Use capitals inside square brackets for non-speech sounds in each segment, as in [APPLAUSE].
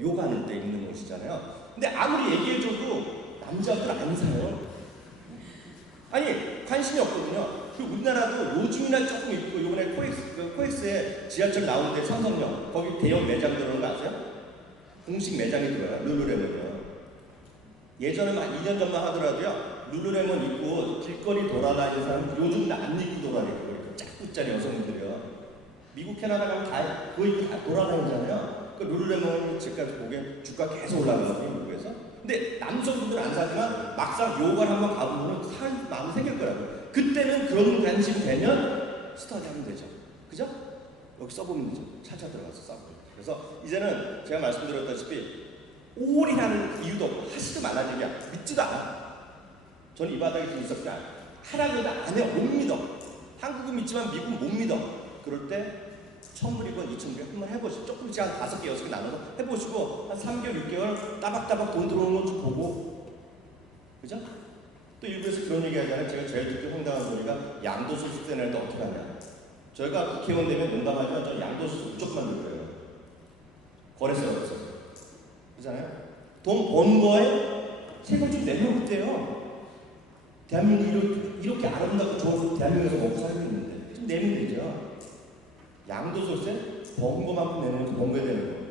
요가하는 때 입는 옷이잖아요. 근데 아무리 얘기해줘도 남자들 안 사요. 아니 관심이 없거든요. 그 우리나라도 요즘이나 조금 있고 요번에 코엑스, 그 코엑스에 지하철 나오는데 삼성역 거기 대형 매장 들어오는 거 아세요? 공식 매장이 들어요. 룰루레몬이요. 예전에 한 2년 전만 하더라도요. 룰루레몬 입고 길거리 돌아다니는 사람 요즘 안 입고 돌아다니고 짝꿍짜리 여성분들이요. 미국 캐나다 가면 다 입고 다 돌아다니잖아요. 그 룰루레몬 지금까지 보기엔 주가 계속 올라가거든요 미국에서. 근데 남성분들은 안 사지만 막상 요가를 한번 가보면 살 마음이 생길 거라고요. 그때는 그런 관심 되면 스터디 하면 되죠. 그죠? 여기 써보면 되죠. 찾아 들어가서 써보면. 그래서 이제는 제가 말씀드렸다시피 올인하는 이유도 없고 하시도 얘기야. 믿지도 않아. 저는 이 바닥에 좀 있었다. 하라고 해도 안 해. 못 믿어. 한국은 믿지만 미국은 못 믿어. 그럴 때 1000불이건 2000불 한번 해보시고 조금씩 한 다섯 개 여섯 개 나눠서 해보시고 한 3개월 6개월 따박따박 돈 들어오는 것좀 보고. 그죠? 또 일부에서 그런 얘기 하잖아요. 제가 제일 듣기 황당한 소리가 양도소득세 낼 때 어떻게 하냐. 저희가 국회의원 되면 농담하지만 저 양도소득 무조건 만들 거예요. 거래세 없어 그잖아요? 돈 번 거에 세금 좀 내면 어때요? 대한민국이 이렇게 아름답고 좋은 대한민국에서 먹고 살고 있는데 좀 내면 되죠 양도소세 번 거만큼 내는 것도 번거야 되는 거예요.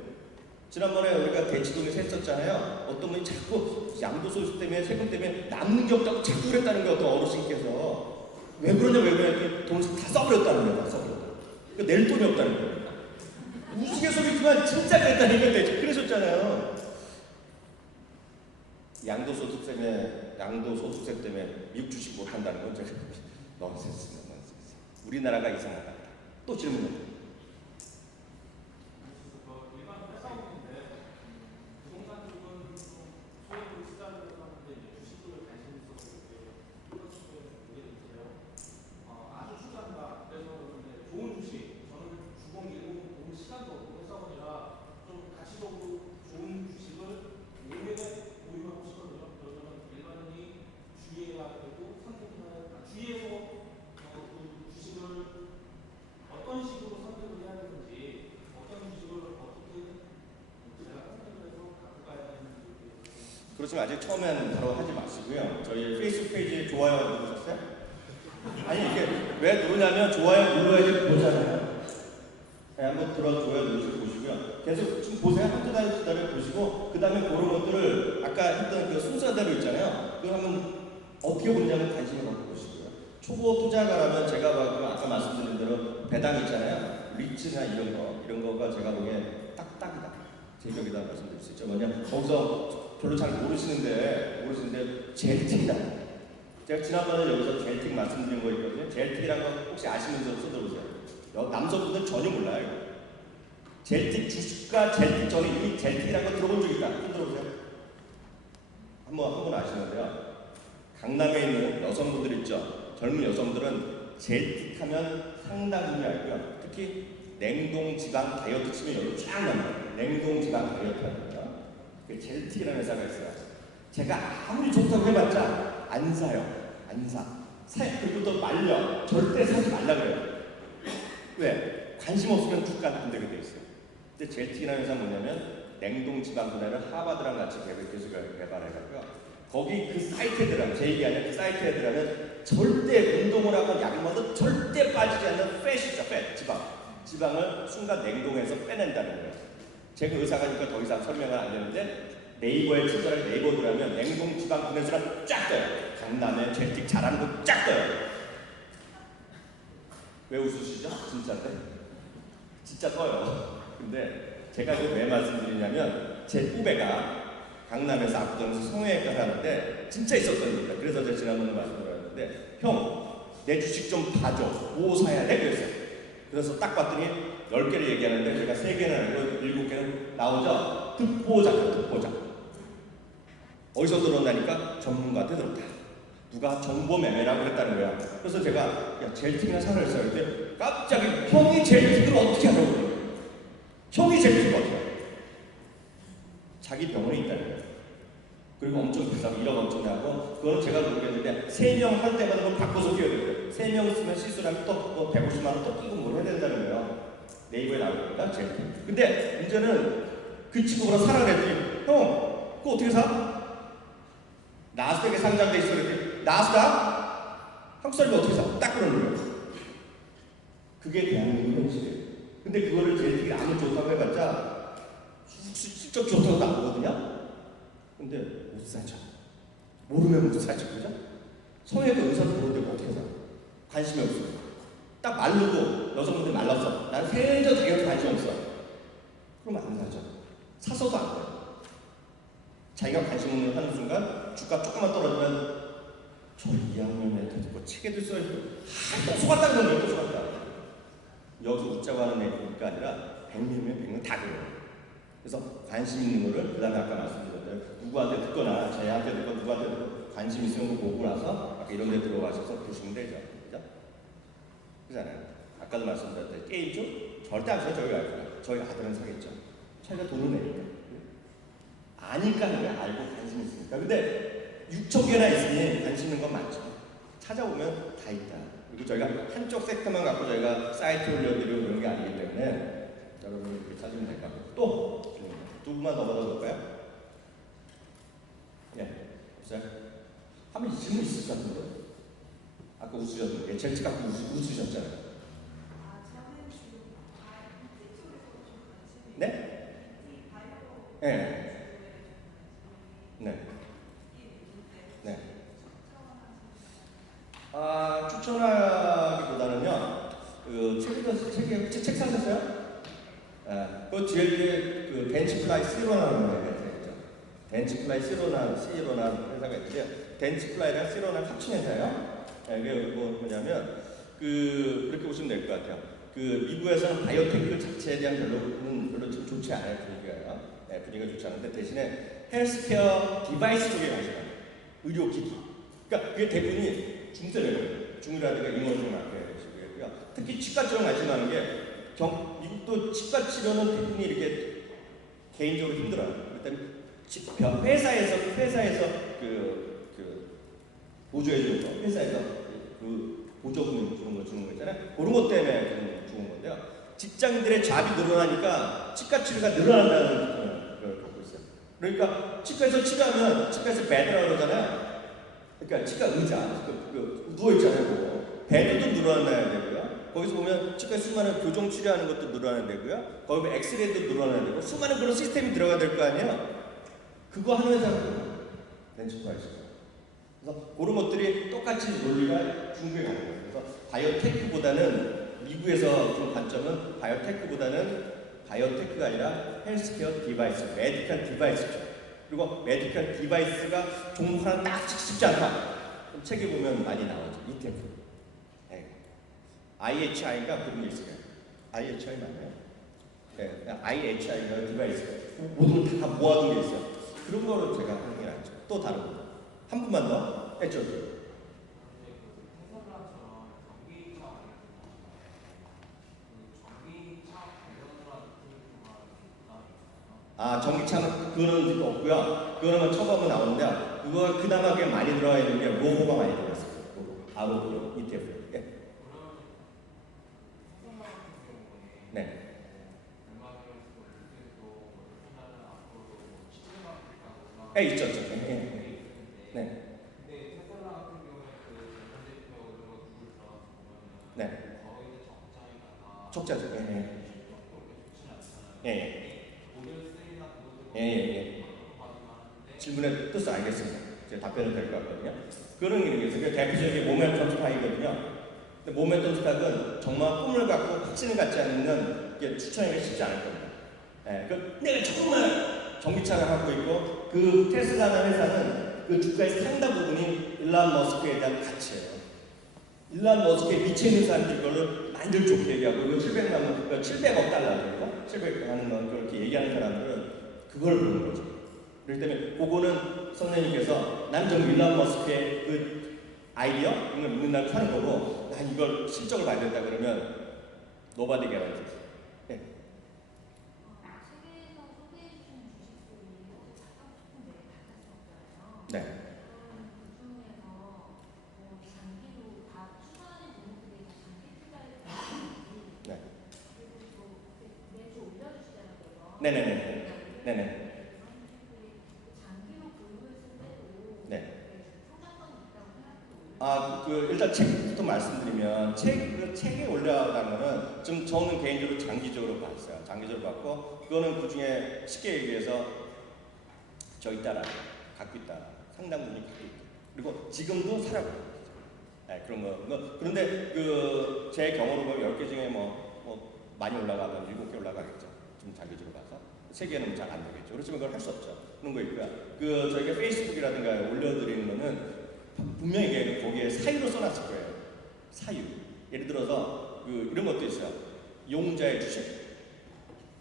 지난번에 우리가 대치동에서 했었잖아요. 어떤 분이 자꾸 양도소득 때문에 세금 때문에 남는 게 없다고 자꾸 그랬다는 거예요. 어떤 어르신께서 왜 그러냐 왜 그러냐 돈을 다 써버렸다는 거예요. 다 써버렸다. 그러니까 낼 돈이 없다는 거예요. 우스갯소리지만 진짜 그랬다는 거예요. 그러셨잖아요. 양도소득 때문에 양도소득세 때문에 미국 주식 못 한다는 건 제가 [LAUGHS] 넌센스입니다. 넌센스. 우리나라가 이상하다. 또. 일반 회사원인데 부동산 쪽은 좀 소액으로 투자를 하는데 이제 주식을 관심 있어서 이렇게 이런 식으로 보게 됐어요. 어, 아주 투자한다. 그래서 이제 좋은 주식, 저는 주공이고 너무 시간도 없고 회사원이라 좀 가치적으로 좋은 주식을 오래 보유하고 싶거든요. 그러면 일반인이 주의해야 되고 선택해야 아, 주의해서 어, 그 주식을 어떤 식으로 선택을 해야 되는지 어떤 주식을 어떻게 제가 선택을 해서 갖고 가야 그렇지만 아직 처음에는 바로 하지 마시고요. 저희 페이스북 페이지에 좋아요 누르셨어요? 아니 이게 왜 누르냐면 좋아요 눌러야지 보잖아요. 네, 한번 들어 좋아요 누르시고 보시고요. 계속 좀 보세요. 한두 달, 두 달을 보시고 그 다음에 그런 것들을 아까 했던 그 순서대로 있잖아요. 그거 한번 어떻게 보느냐면 관심을 갖고 보시고요. 초보 투자가라면 제가 봐도 아까 말씀드린 대로 배당 있잖아요. 리츠나 이런 거 이런 거가 제가 보기에 딱딱이다. 제격이다 말씀드릴 수 있죠. 뭐냐 거기서 별로 잘 모르시는데 모르시는데 젤틱이다. 제가 지난번에 여기서 젤틱 말씀드린 거 있거든요. 젤틱이란 거 혹시 아시면서 써들어보세요. 여- 남성분들 전혀 몰라요. 젤틱 주식과 젤틱 저는 이미 젤틱이란 거 들어본 적 있다. 손 들어보세요. 한번 한분 아시는데요. 강남에 있는 여성분들 있죠. 젊은 여성들은 젤틱하면 상당히 알고요. 특히 냉동 지방 다이어트 치면 여기 쫙 나와요. 냉동 지방 다이어트. 그 젤틱이라는 회사가 있어요. 제가 아무리 좋다고 해봤자 안 사요. 안 사. 사 그리고 또 말려. 절대 사지 말라 그래요. 왜? 관심 없으면 주가 안 되게 돼 있어요. 근데 젤틱이라는 회사 뭐냐면 냉동 지방 분해를 하버드랑 같이 개발해서 개발해가지고요. 거기 그 사이트에 들어가면 제 얘기 아니라 그 사이트에 들어가면 절대 운동을 하고 약을 먹어도 절대 빠지지 않는 팻이죠 팻 지방 지방을 순간 냉동해서 빼낸다는 거예요 제가 의사가니까 더 이상 설명은 안 되는데 네이버에 친절하게 네이버 들어가면 냉동 지방 분해수랑 쫙 떠요 강남에 젤틱 잘하는 거 쫙 떠요 왜 웃으시죠? 진짜인데? 진짜 떠요 근데 제가 이거 왜 말씀드리냐면 제 후배가 강남에서 압구정에서 성형외과를 하는데 진짜 있었던 일이다. 그래서 제가 지난번에 말씀드렸는데 형, 내 주식 좀 봐줘. 뭐 사야 돼? 그랬어요. 그래서 딱 봤더니 10개를 얘기하는데 제가 3개는 알고 7개는 나오죠? 듣보잡, 듣보잡. 어디서 들었나니까 전문가한테 들었다. 누가 정보 매매라고 그랬다는 거야. 그래서 제가 야 젤틱이나 사라 했어요. 근데 갑자기 형이 젤틱을 어떻게 그래요? 형이 젤틱을 어떻게 알아요? 자기 병원에 있다는 거예요. 그리고 엄청 비싸고 1억 엄청 나고 그건 제가 모르겠는데 3명 할 때마다 바꿔서 끼워야 돼요. 3명 쓰면 실수하면 또뭐 150만 원또 끼고 뭘 해야 된다는 거예요. 네이버에 나오니까 젤틱. 근데 문제는 그 친구가 사라 그랬더니 형 그거 어떻게 사? 나스닥에 상장돼 있어 그랬더니 나스닥? 한국 사람이 어떻게 사? 딱 그러는 거예요. 그게 대한민국 현실이에요. 근데 그거를 쟤들이 아무 좋다고 해봤자 실- 실적 좋다고 나오거든요. 근데 못 사죠. 모르면 못 사죠, 그죠? 성형외과 의사도 모르는데 어떻게 사? 관심이 없어요. 딱 마르고 여성분들 말랐어. 난 세저 자기한테 관심 없어. 그럼 안 사죠. 사서도 안 돼요. 자기가 관심 없는 하는 순간 주가 조금만 떨어지면 저 2학년 애들 듣고 책에도 써있고 한또 속았다 거예요. 또 속았다. 여기서 웃자고 하는 애니까 아니라 100명이면 100명 다 그래요. 그래서 관심 있는 거를 그 다음에 아까 말씀드린 대로 누구한테 듣거나 저희한테 듣고 누구한테 듣고 관심 있으면 보고 나서 아까 이런 데 들어가셔서 보시면 되죠. 그잖아요. 아까도 말씀드렸듯이 게임죠? 절대 안 사요. 저희 와이프가. 저희 아들은 사겠죠. 자기가 돈을 내니까. 아니까 하면 알고 관심 있으니까. 근데 6천 개나 있으니 관심 있는 건 많죠. 찾아보면 다 있다. 그리고 저희가 한쪽 섹터만 갖고 저희가 사이트 올려드리고 그런 게 아니기 때문에 여러분이 이렇게 찾으면 될 것 같아요. 또! 두 분만 더 받아볼까요? 예. 한번 이 질문 있을 것 같은데. 아까 웃으셨는데, 젤치 갖고 웃, 웃으셨잖아요. 아, 네? 바이오 예. 네. 네. 아, 추천하기보다는요, 그, 책에도, 책에, 혹시 책 사셨어요? 아, 그 뒤에 그 덴치플라이 시로나는 회사가 있죠. 덴치플라이 시로나, 시로나 회사가 있는데요. 덴치플라이랑 시로나 합친 회사예요. 네, 그게 뭐 뭐냐면, 그, 그렇게 보시면 될 것 같아요. 그, 미국에서는 바이오테크 자체에 대한 별로 좀 좋지 않아요, 분위기가요. 네, 분위기가 좋지 않은데 대신에 헬스케어 디바이스 쪽에 많아요. 의료기기. 그러니까 그게 대부분이 중세래요. 중이라든가 인원중 마켓이고요. 특히 치과 쪽에 관심 많은 게 경, 미국도 치과 치료는 대부분이 이렇게 개인적으로 힘들어요. 병- 회사에서 회사에서 보조해 주는 거, 회사에서 그 보조금 주는 거 주는 거 있잖아요. 그런 것 때문에 주는, 건데요. 직장인들의 잡이 늘어나니까 치과 치료가 늘어난다는 걸 갖고 있어요. 그러니까 치과에서 치료하면 치과에서 베드라고 그러잖아요. 그러니까 치과 의자, 그, 그 누워 있잖아요. 그거. 베드도 늘어나야 되고요. 거기서 보면 치과 수많은 교정 치료하는 것도 늘어나야 되고요. 거기 보면 엑스레이도 늘어나야 되고 수많은 그런 시스템이 들어가야 될 거 아니에요. 그거 하는 회사가 있어요. 그래서 그런 것들이 똑같이 논리가 가는 거예요. 그래서 바이오테크보다는 미국에서 좀 관점은 바이오테크보다는 바이오테크가 아니라 헬스케어 디바이스, 메디컬 디바이스죠. 그리고 메디컬 디바이스가 종목 하나 딱 쉽지 않다. 책에 보면 많이 나오죠. ETF. 네. IHI가 그런 게 있어요. IHI 맞나요? 네, IHI가 디바이스. 모든 걸다 모아둔 게 있어요. 그런 거를 제가 하는 게 낫죠. 또 다른 거. 한 분만 더 했죠. 그 테슬라처럼 전기차 그 아, 전기차는 그거는 없고요. 그거는 처음하면 나오는데 그거 그나마 꽤 많이 들어가 있는 게 로보가 많이 들어가 있어요. 로보. 아, 로보 ETF. 예. 네. 예, 있죠, 있죠. 예, 예. 있는데 네. 근데 테슬라 같은 경우에 그 전자제품 이런 거 두고 들어가서 보면은 네. 거의 적자이가 다 적자죠. 예, 예. 실적도 그렇게 좋지 않잖아요. 예, 예. 모델 3나 그것도 예, 예, 예. 하는데 질문의 뜻을 알겠습니다. 제가 답변을 될 것 같거든요. 그런 게 있어요. 그 대표적인 모멘텀 스파이거든요. 근데 모멘텀 스파이는 정말 꿈을 갖고 확신을 갖지 않는 게 추천하기 쉽지 않을 겁니다. 예, 그 내가 정말 전기차를 갖고 있고 그 테슬라라는 회사는 그 주가의 상당 부분이 일란 머스크에 대한 가치예요. 일란 머스크에 미쳐 있는 사람들이 그걸 많이들 좋게 얘기하고 이거 700만 700억 달러거든요. 700억 하는 건 그렇게 얘기하는 사람들은 그걸 보는 거죠. 그렇기 때문에 그거는 선생님께서 난좀 일란 머스크의 그 아이디어 이걸 묻는 날로 사는 거고 난 이걸 실적을 봐야 된다 그러면 노바디 개발지 예. 네. 네. 네네네. 네네. 네. 네. 그 일단 책부터 말씀드리면 책, 그 책에 올라가는 거는 좀 저는 개인적으로 장기적으로 봤어요. 장기적으로 봤고 그거는 그 중에 쉽게 얘기해서 저희 딸아 갖고 있다. 상당 부분이 갖고 있다. 그리고 지금도 살아가고. 네, 그런 거. 뭐, 그런데 그 제 경우로 보면 10개 중에 뭐, 뭐 많이 올라가면 7개 올라가겠죠. 좀 장기적으로 봐서. 세 개는 잘 안 되겠죠. 그렇지만 그걸 할 수 없죠. 그런 거 있고요. 그 저희가 페이스북이라든가 올려드리는 거는 분명히 이게 거기에 사유로 써놨을 거예요. 사유. 예를 들어서 그 이런 것도 있어요. 용자의 주식.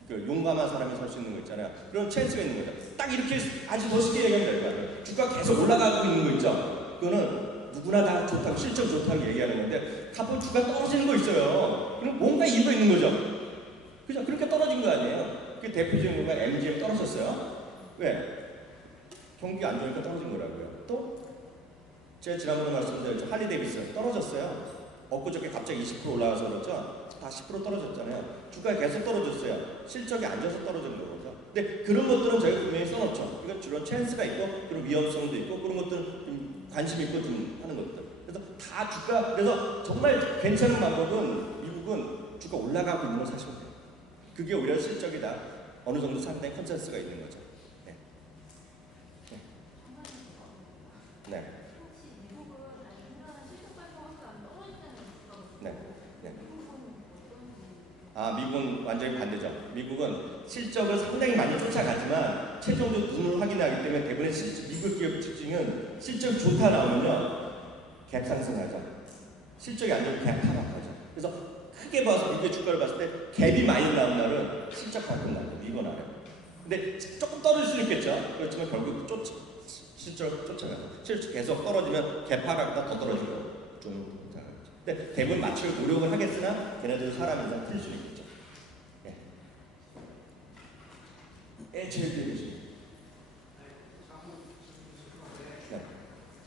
그 용감한 사람이 살수 있는 거 있잖아요. 그런 찬스가 있는 거죠. 딱 이렇게 아주 멋있게 얘기하면 될 거 아니에요. 주가 계속 올라가고 있는 거 있죠. 그거는 누구나 다 좋다고 실적 좋다고 얘기하는 건데 가끔 주가 떨어지는 거 있어요. 그럼 뭔가 이유가 있는 거죠. 그죠? 그렇게 떨어진 거 아니에요. 그 대표적인 거가 MGM 떨어졌어요. 왜? 경기 안 좋으니까 떨어진 거라고요. 또 제가 지난번에 말씀드렸죠. 할리 데이비스 떨어졌어요. 엊그저께 갑자기 20% 올라가서 그렇죠. 다 10% 떨어졌잖아요. 주가가 계속 떨어졌어요. 실적이 안 좋아서 떨어진 거죠. 근데 그런 것들은 저희가 분명히 써놓죠. 이건 주로 찬스가 있고 그런 위험성도 있고 그런 것들은 좀 관심 있고 좀 하는 것들. 그래서 다 주가 그래서 정말 괜찮은 방법은 미국은 주가 올라가고 있는 걸 사시면 돼요. 그게 오히려 실적이다. 어느 정도 상당히 컨센스가 있는 거죠. 네. 네. 혹시 미국은 아니면 실적 발표가 안 떨어진다는 뉴스가 네. 네. 미국은 어떤 아, 완전히 반대죠. 미국은 실적을 상당히 많이 쫓아가지만 최종적으로 눈을 확인하기 때문에 대부분의 실, 미국 기업 특징은 실적이 좋다 나오면요 갭 상승하죠. 실적이 안 좋으면 갭 하락하죠. 그래서 크게 봐서 미국의 주가를 봤을 때 갭이 많이 나온 날은 실적 가끔 나죠. 미국 나라. 근데 조금 떨어질 수는 있겠죠. 그렇지만 결국 쫓 실적 쫓아가죠. 실적 계속 떨어지면 갭 하락보다 더 떨어지고 좀. 근데 대부분 맞출 노력을 하겠으나 걔네들 사람 인상 틀릴 수는 있겠죠. 예. 예, 제일 되겠지. 네.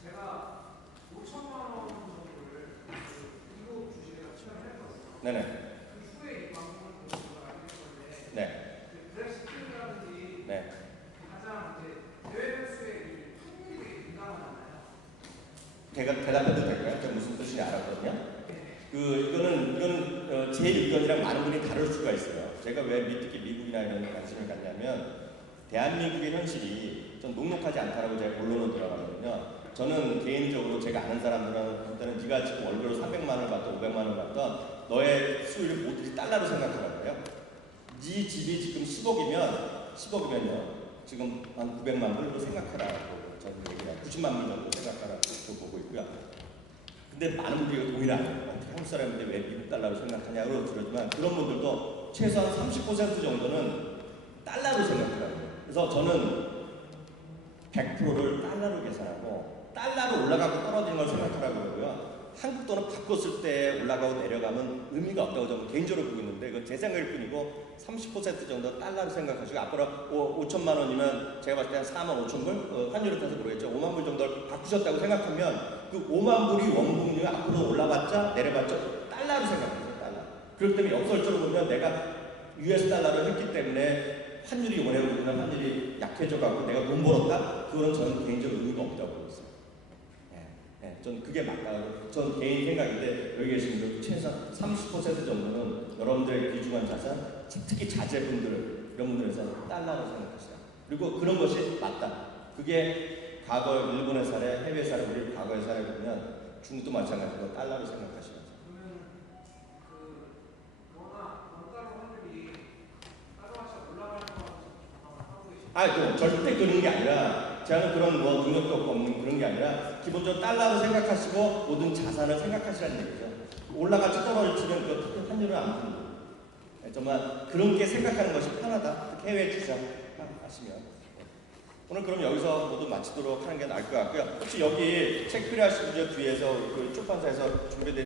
제가 5천만 원 정도를 그 미국 주식에다 투자를 했거든요. 네네. 그 후에 이 방송을 보고 제가 알게 된 건데 네. 그 브렉시트라든지 네. 가장 이제 대외 변수에 이 환율이 민감하잖아요. 제가 대답해도 될까요? 제가 무슨 뜻인지 알았거든요. 그 이거는 이거는 어, 제 의견이랑 많은 분이 다를 수가 있어요. 제가 왜 미- 특히 미국이나 이런 데 관심을 갖냐면 대한민국의 현실이 좀 녹록하지 않다라고 제가 본론으로 들어가거든요. 저는 개인적으로 제가 아는 사람들은 네가 지금 월급을 300만 원을 받던 500만 원을 받던 너의 수입을 모두 달러로 생각하라고요. 네 집이 지금 10억이면 10억이면요. 지금 한 900만 불로 생각하라고 저는 얘기해요. 90만 불 정도 생각하라고 보고 있고요. 근데 많은 분들이. 어떻게 한국 사람인데 왜 미국 달러로 생각하냐고 그러지만 그런 분들도 최소한 30% 정도는 달러로 생각하라고요. 그래서 저는 100%를 달러로 계산하고 달러로 올라가고 떨어지는 걸 생각하라고 그러고요. 한국 돈을 바꿨을 때 올라가고 내려가면 의미가 없다고 저는 개인적으로 보고 있는데 그건 제 생각일 뿐이고 30% 정도 달러로 생각하시고 앞으로 5, 5천만 원이면 제가 봤을 때 한 4만 5천 불? 어, 환율을 따서 모르겠죠. 5만 불 정도를 바꾸셨다고 생각하면 그 5만 불이 원금률이 앞으로 올라봤자 내려봤자 달러로 생각하세요. 달러. 그렇기 때문에 역설적으로 보면 내가 US 달러를 했기 때문에 환율이 원해보면 환율이 약해져 가고 내가 돈 벌었다? 그거는 저는 개인적으로 의미가 없다고 보고 있어요. 예, 예, 저는 그게 맞다고. 전 개인 생각인데 여기 계신 분들 최소한 30% 정도는 여러분들의 귀중한 자산, 특히 자제분들 이런 분들에서 달러로 생각하시라. 그리고 그런 것이 맞다. 그게 과거 일본의 사례, 해외 사례, 우리 과거의 사례 보면 중국도 마찬가지로 달러로 생각하시라. 그러면 그 워낙 원가로 환율이 따라와서 올라가는 거 하고 계신 아, 그 절대 그런 게 아니라 저는 그런 뭐 능력도 없는 그런 게 아니라 기본적으로 달러로 생각하시고 모든 자산을 생각하시라는 얘기죠. 올라갈지 떨어질지는 그 환율을 안 푼다. 네, 정말 그런 게 생각하는 것이 편하다. 해외 주식 하시면. 네. 오늘 그럼 여기서 모두 마치도록 하는 게 나을 것 같고요. 혹시 여기 책 필요하신 분들 뒤에서 그 출판사에서 준비된